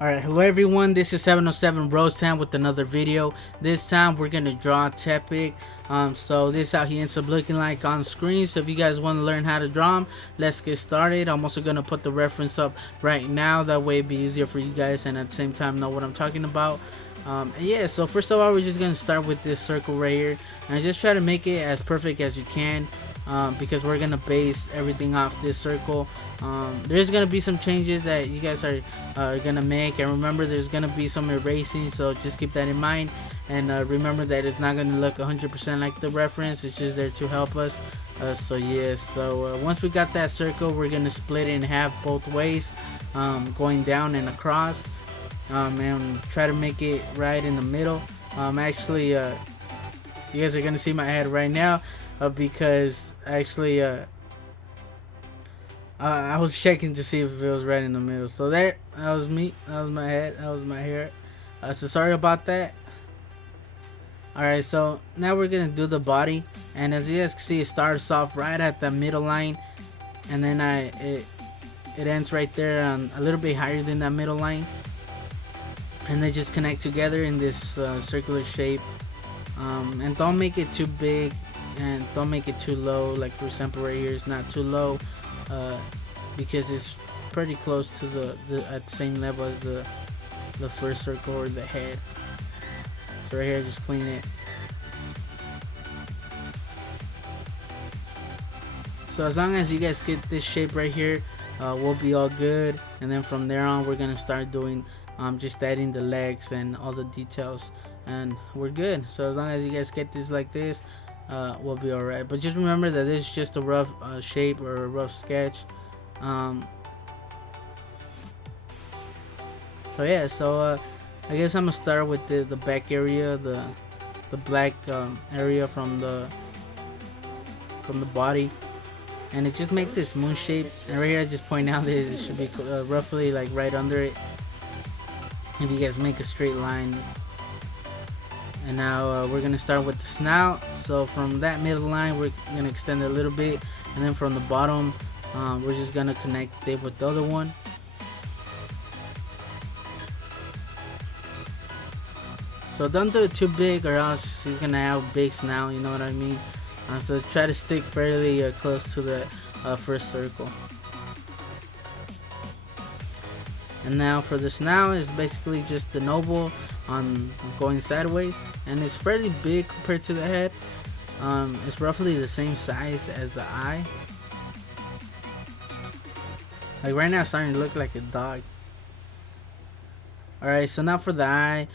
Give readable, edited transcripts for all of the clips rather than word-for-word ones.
Alright, hello everyone, this is 707 Rosetown with another video. This time we're going to draw Tepig. So this is how he ends up looking like on screen. So if you guys want to learn how to draw him, let's get started. I'm also going to put the reference up right now. That way it'd be easier for you guys and at the same time know what I'm talking about. Yeah, so first of all, we're just going to start with this circle right here. And just try to make it as perfect as you can. Because we're gonna base everything off this circle. There's gonna be some changes that you guys are gonna make, and remember there's gonna be some erasing, so just keep that in mind. And remember that it's not gonna look 100% like the reference, it's just there to help us. So yes, so once we got that circle, we're gonna split it in half both ways, going down and across, and try to make it right in the middle. Actually, you guys are gonna see my head right now. Because actually I was checking to see if it was right in the middle. So there, that was me, that was my head, that was my hair. So sorry about that. Alright, so now we're gonna do the body, and as you guys can see, it starts off right at the middle line, and then it ends right there on a little bit higher than that middle line, and they just connect together in this circular shape. And don't make it too big and don't make it too low. Like for example right here, it's not too low, because it's pretty close to the at the same level as the first circle or the head. So right here, just clean it. So as long as you guys get this shape right here, we'll be all good. And then from there on, we're gonna start doing just adding the legs and all the details, and we're good. So as long as you guys get this like this, we'll be alright. But just remember that this is just a rough shape or a rough sketch. So yeah, so I guess I'm gonna start with the back area, the black area from the body, and it just makes this moon shape. And right here I just point out that it should be roughly like right under it. If you guys make a straight line. And now we're gonna start with the snout. So from that middle line, we're gonna extend it a little bit, and then from the bottom, we're just gonna connect it with the other one. So don't do it too big, or else you're gonna have a big snout. You know what I mean? So try to stick fairly close to the first circle. And now for the snout, it's basically just the oval on going sideways, and it's fairly big compared to the head. It's roughly the same size as the eye. Like right now, it's starting to look like a dog. Alright, so now for the eye,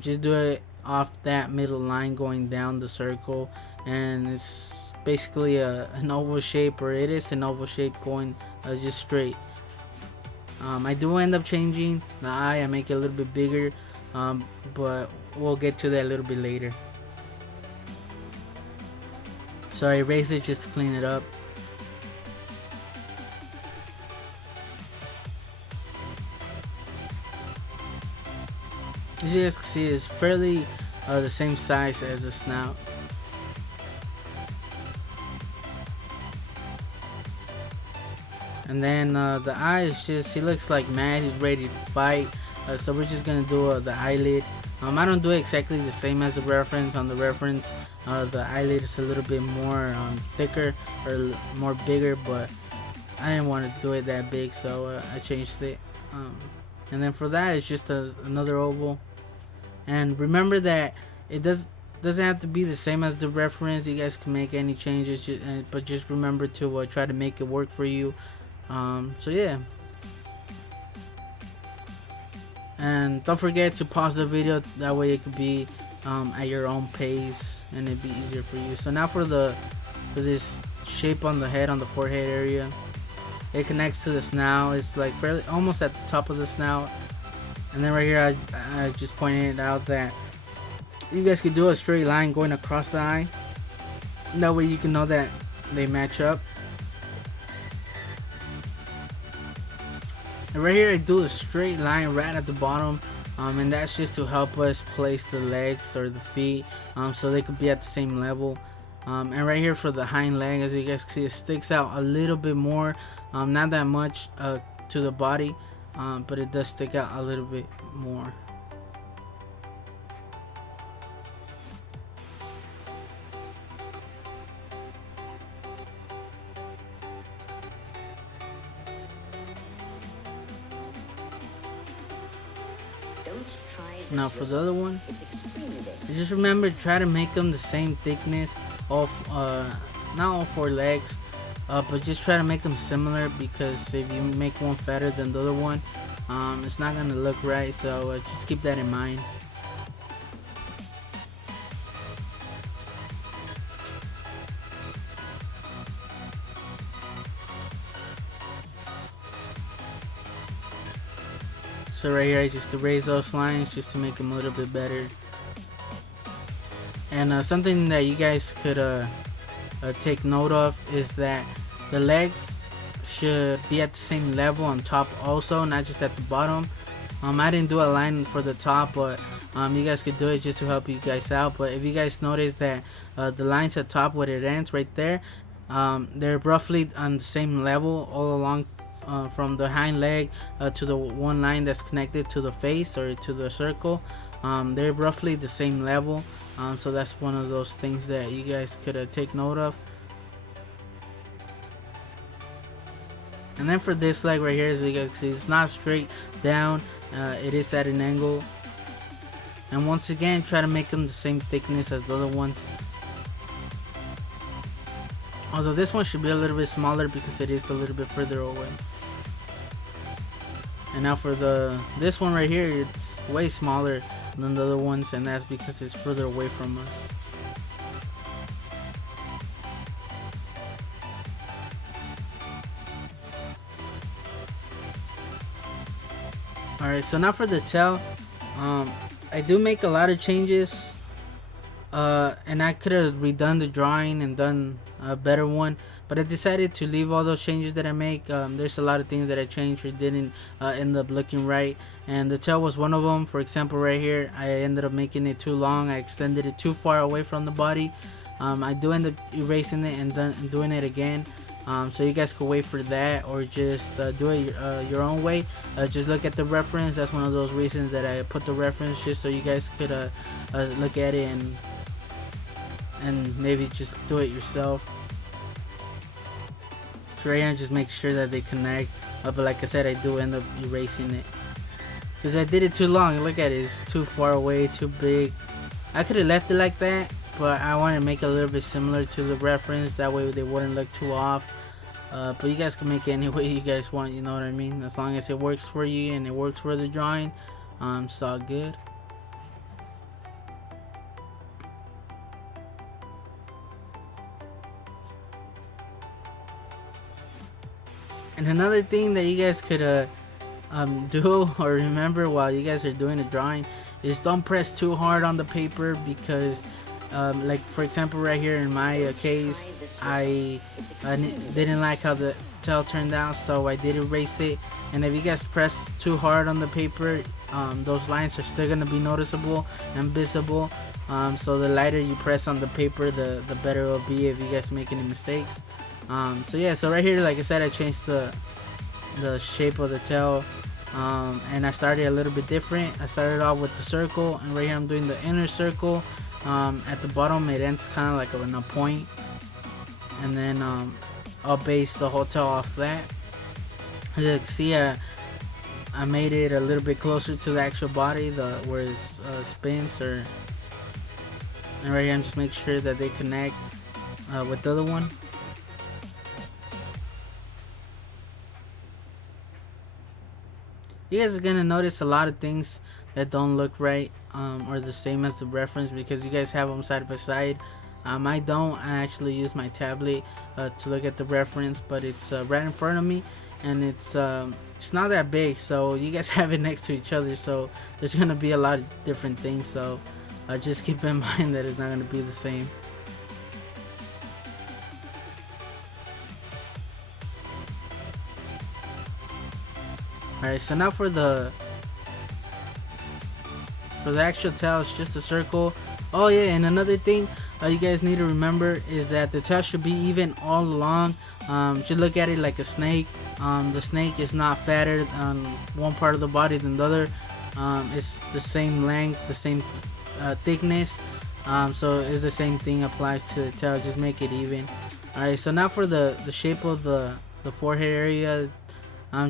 just do it off that middle line going down the circle, and it's basically an oval shape, or it is an oval shape going just straight. I do end up changing the eye. I make it a little bit bigger, but we'll get to that a little bit later. So I erase it just to clean it up. As you guys can see, it's fairly the same size as the snout. And then the eye is just, he looks like mad, he's ready to fight. So we're just gonna do the eyelid. I don't do it exactly the same as the reference. On the reference, the eyelid is a little bit more thicker or more bigger, but I didn't want to do it that big, so I changed it. And then for that, it's just another oval. And remember that it doesn't have to be the same as the reference. You guys can make any changes, but just remember to try to make it work for you. So yeah, and don't forget to pause the video, that way it could be at your own pace and it'd be easier for you. So now for this shape on the head, on the forehead area, it connects to the snout. It's like fairly almost at the top of the snout. And then right here, I just pointed out that you guys could do a straight line going across the eye, that way you can know that they match up. And right here, I do a straight line right at the bottom and that's just to help us place the legs or the feet, so they could be at the same level. And right here for the hind leg, as you guys can see, it sticks out a little bit more, not that much to the body, but it does stick out a little bit more. Now for the other one, just remember, try to make them the same thickness of not all four legs, but just try to make them similar, because if you make one fatter than the other one, it's not gonna look right. So just keep that in mind. So right here, just to raise those lines, just to make them a little bit better. And something that you guys could take note of is that the legs should be at the same level on top also, not just at the bottom. I didn't do a line for the top, but you guys could do it just to help you guys out. But if you guys notice that the lines at top where it ends right there, they're roughly on the same level all along, from the hind leg to the one line that's connected to the face or to the circle. They're roughly the same level, so that's one of those things that you guys could take note of. And then for this leg right here, as you guys can see, it's not straight down, it is at an angle. And once again, try to make them the same thickness as the other ones, although this one should be a little bit smaller because it is a little bit further away. And now for this one right here, it's way smaller than the other ones, and that's because it's further away from us. Alright, so now for the tail, I do make a lot of changes, and I could have redone the drawing and done a better one, but I decided to leave all those changes that I make. There's a lot of things that I changed or didn't end up looking right, and the tail was one of them. For example, right here, I ended up making it too long. I extended it too far away from the body. I do end up erasing it and doing it again. So you guys could wait for that, or just do it your own way. Just look at the reference. That's one of those reasons that I put the reference, just so you guys could look at it and maybe just do it yourself. So right here, just make sure that they connect, but like I said, I do end up erasing it because I did it too long. Look at it, it's too far away, too big. I could have left it like that, but I want to make it a little bit similar to the reference, that way they wouldn't look too off. But you guys can make it any way you guys want, you know what I mean? As long as it works for you and it works for the drawing, it's all good. And another thing that you guys could do or remember while you guys are doing the drawing is don't press too hard on the paper, because like for example right here in my case, I didn't like how the tail turned out, so I did erase it. And if you guys press too hard on the paper, those lines are still gonna be noticeable and visible. So the lighter you press on the paper, the better it will be if you guys make any mistakes. So yeah, so right here, like I said, I changed the shape of the tail, and I started a little bit different. I started off with the circle, and right here I'm doing the inner circle. At the bottom it ends kind of like in a point, and then I'll base the whole tail off that. As you can see, I made it a little bit closer to the actual body, where it spins, and right here I'm just making sure that they connect with the other one. You guys are gonna notice a lot of things that don't look right, or the same as the reference, because you guys have them side by side. I don't. I actually use my tablet to look at the reference, but it's right in front of me, and it's not that big, so you guys have it next to each other, so there's gonna be a lot of different things. So just keep in mind that it's not gonna be the same. Alright, so now for the for the actual tail, it's just a circle. Oh yeah, and another thing you guys need to remember is that the tail should be even all along. Just look at it like a snake. The snake is not fatter on one part of the body than the other. It's the same length, the same thickness. So it's the same thing applies to the tail. Just make it even. Alright, so now for the shape of the forehead area,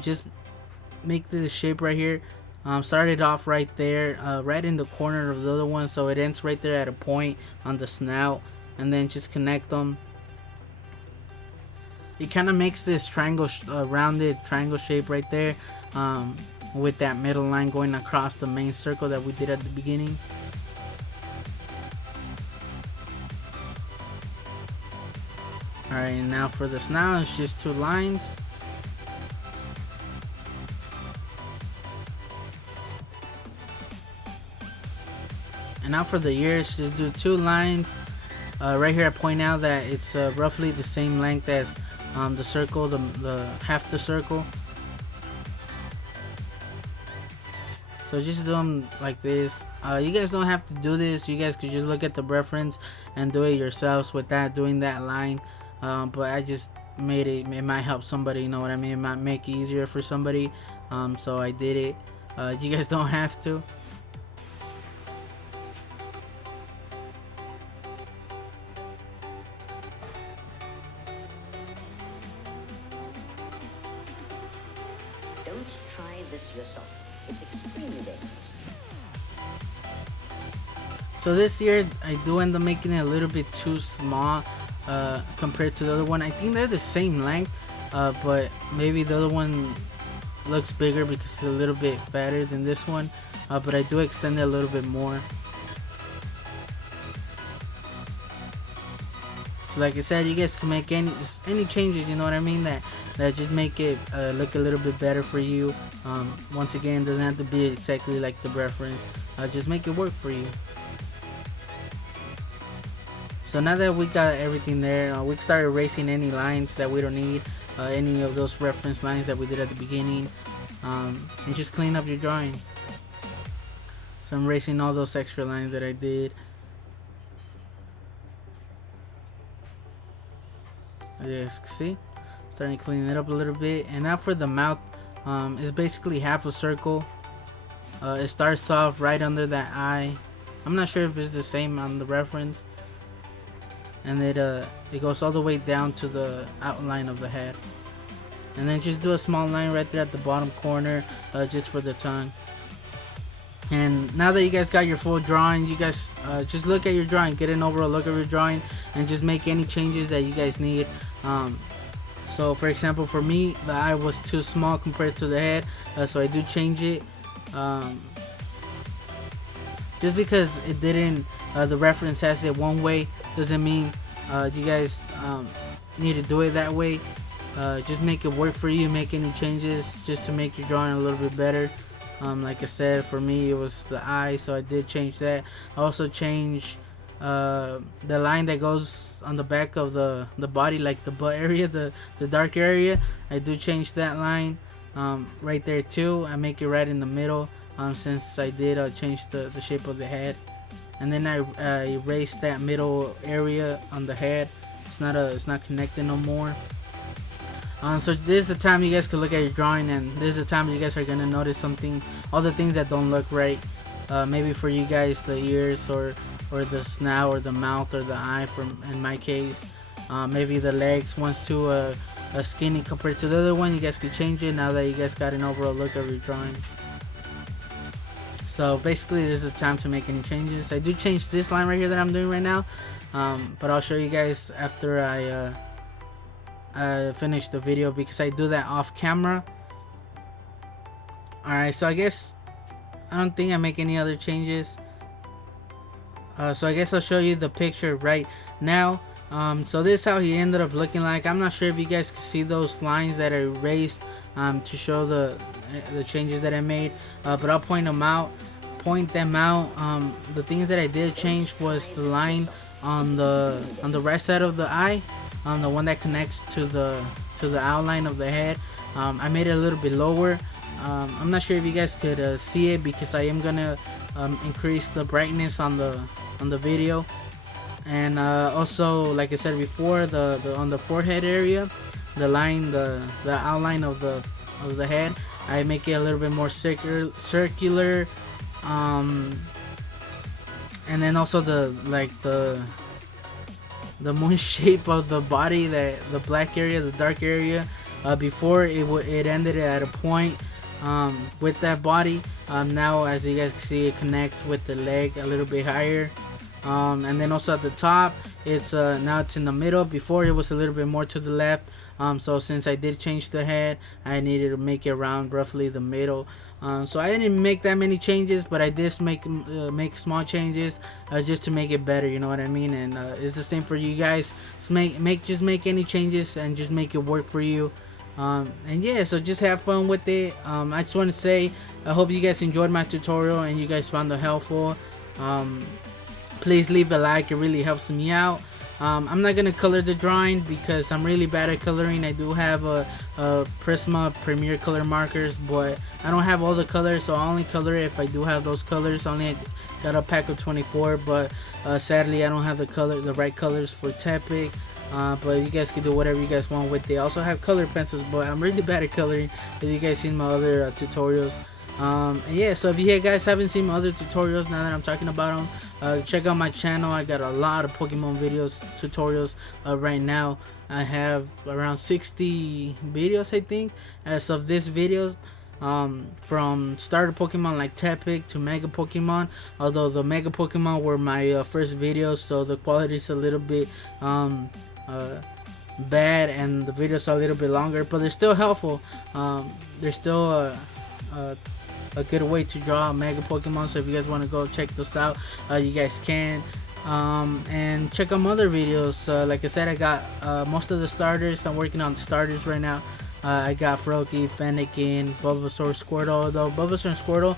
just make the shape right here. Start it off right there, right in the corner of the other one, so it ends right there at a point on the snout, and then just connect them. It kind of makes this triangle, rounded triangle shape right there, with that middle line going across the main circle that we did at the beginning. Alright, and now for the snout, it's just 2 lines. And now for the ears, just do 2 lines. Right here I point out that it's roughly the same length as the circle, the half the circle. So just do them like this. You guys don't have to do this. You guys could just look at the reference and do it yourselves without doing that line. But I just made it. It might help somebody, you know what I mean? It might make it easier for somebody. So I did it. You guys don't have to. Don't try this yourself. It's extremely dangerous. So this year I do end up making it a little bit too small compared to the other one. I think they're the same length, but maybe the other one looks bigger because it's a little bit fatter than this one, but I do extend it a little bit more. So like I said, you guys can make any changes, you know what I mean, that just make it look a little bit better for you. Once again, it doesn't have to be exactly like the reference. Just make it work for you. So now that we got everything there, we can start erasing any lines that we don't need, any of those reference lines that we did at the beginning, and just clean up your drawing. So I'm erasing all those extra lines that I did. As you guys can see, starting to clean it up a little bit. And now for the mouth, it's basically half a circle. It starts off right under that eye. I'm not sure if it's the same on the reference, and it goes all the way down to the outline of the head. And then just do a small line right there at the bottom corner, just for the tongue. And now that you guys got your full drawing, you guys just look at your drawing, get an overall look of your drawing, and just make any changes that you guys need. So for example, for me, the eye was too small compared to the head, so I do change it. Just because it didn't, the reference has it one way doesn't mean you guys need to do it that way. Just make it work for you. Make any changes just to make your drawing a little bit better. Like I said, for me it was the eye, so I did change that. I also changed the line that goes on the back of the body, like the butt area, the dark area. I do change that line right there too. I make it right in the middle, since I did change the shape of the head. And then I erased that middle area on the head. It's not connected no more. So this is the time you guys can look at your drawing, and this is the time you guys are gonna notice something, all the things that don't look right. Maybe for you guys, the ears or the snout or the mouth or the eye. In my case, maybe the legs. One's too skinny compared to the other one. You guys can change it now that you guys got an overall look of your drawing. So basically, this is the time to make any changes. I do change this line right here that I'm doing right now, but I'll show you guys after I finish the video, because I do that off camera. Alright, so I guess I don't think I make any other changes. So I guess I'll show you the picture right now. So this is how he ended up looking like. I'm not sure if you guys can see those lines that are erased to show the changes that I made, but I'll point them out. The things that I did change was the line on the right side of the eye, the one that connects to the outline of the head. I made it a little bit lower. I'm not sure if you guys could see it, because I am gonna increase the brightness on the video. And also, like I said before, the on the forehead area, the outline of the head, I make it a little bit more circular. And then also the moon shape of the body, the black area, the dark area. Before it ended at a point with that body. Now, as you guys can see, it connects with the leg a little bit higher. And then also at the top, it's now it's in the middle. Before it was a little bit more to the left. So since I did change the head, I needed to make it around roughly the middle. So I didn't make that many changes, but I did make small changes just to make it better. You know what I mean? And it's the same for you guys. Just make any changes and just make it work for you. And yeah, so just have fun with it. I just want to say I hope you guys enjoyed my tutorial and you guys found it helpful. Please leave a like, it really helps me out. I'm not gonna color the drawing because I'm really bad at coloring. I do have a Prisma Premier color markers, but I don't have all the colors, so I only color it if I do have those colors. I only got a pack of 24, but sadly I don't have the right colors for Tepig. But you guys can do whatever you guys want with it. I also have color pencils, but I'm really bad at coloring. If you guys seen my other tutorials, and yeah, so if you guys haven't seen my other tutorials, now that I'm talking about them, check out my channel. I got a lot of Pokemon videos, tutorials right now. I have around 60 videos, I think, as of this videos. From starter Pokemon like Tepig to Mega Pokemon. Although the Mega Pokemon were my first videos, so the quality is a little bit bad and the videos are a little bit longer, but they're still helpful. They're still a good way to draw Mega Pokemon, so if you guys want to go check those out, you guys can. And check out my other videos. Like I said, I got most of the starters. I'm working on the starters right now. I got Froakie, Fennekin, Bulbasaur, Squirtle. Though Bulbasaur and Squirtle,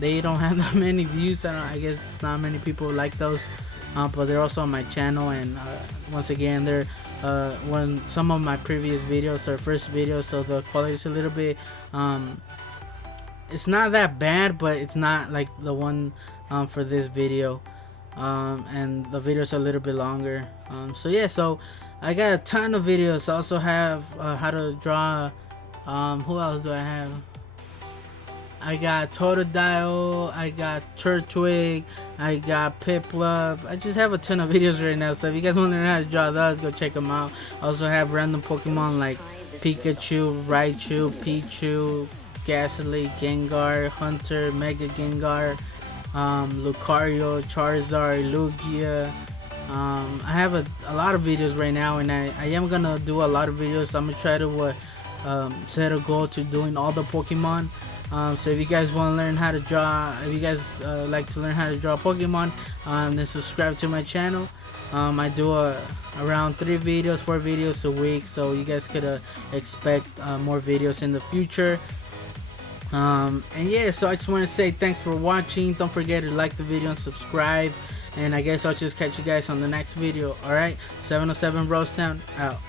they don't have that many views. I guess not many people like those, but they're also on my channel. And once again, they're some of my previous videos are first videos, so the quality is a little bit it's not that bad, but it's not like the one for this video. And the videos are a little bit longer. So yeah, so I got a ton of videos. I also have how to draw. Who else do I have? I got Totodile, I got Turtwig, I got Piplup. I just have a ton of videos right now, so if you guys want to learn how to draw those, go check them out. I also have random Pokemon like Pikachu, Raichu, Pichu, Gastly, Gengar, Hunter, Mega Gengar, Lucario, Charizard, Lugia. I have a lot of videos right now, and I am gonna do a lot of videos. I'm gonna try to set a goal to doing all the Pokemon. So if you guys want to learn how to draw, if you guys like to learn how to draw Pokemon, then subscribe to my channel. I do around 4 videos a week, so you guys could expect more videos in the future. And yeah, so I just want to say thanks for watching. Don't forget to like the video and subscribe, and I guess I'll just catch you guys on the next video. Alright, 707 Rosetown out.